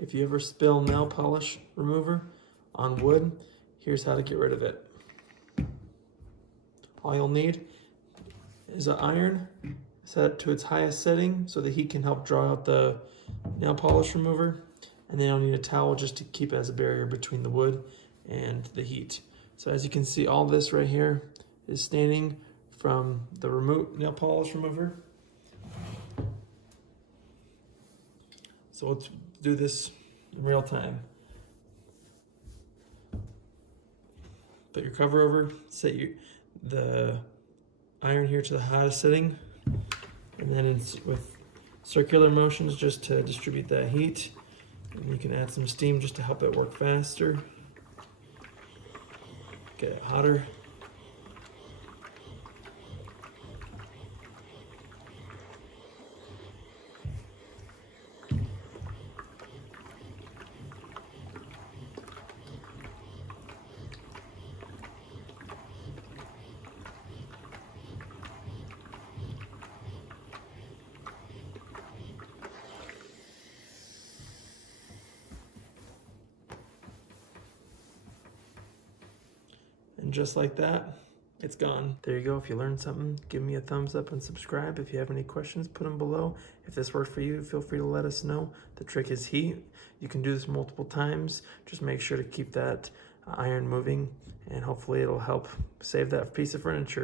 if you ever spill nail polish remover on wood, here's how to get rid of it. All you'll need is an iron, set it to its highest setting so the heat can help draw out the nail polish remover. And then you'll need a towel just to keep it as a barrier between the wood and the heat. So as you can see, all this right here is staining from the nail polish remover. So let's do this in real time. Put your cover over, set the iron here to the hottest setting, and then with circular motions just to distribute that heat. And you can add some steam just to help it work faster. Get it hotter. And just like that, it's gone. There you go. If you learned something, give me a thumbs up and subscribe. If you have any questions, put them below. If this worked for you, feel free to let us know. The trick is heat. You can do this multiple times. Just make sure to keep that iron moving, and hopefully it'll help save that piece of furniture.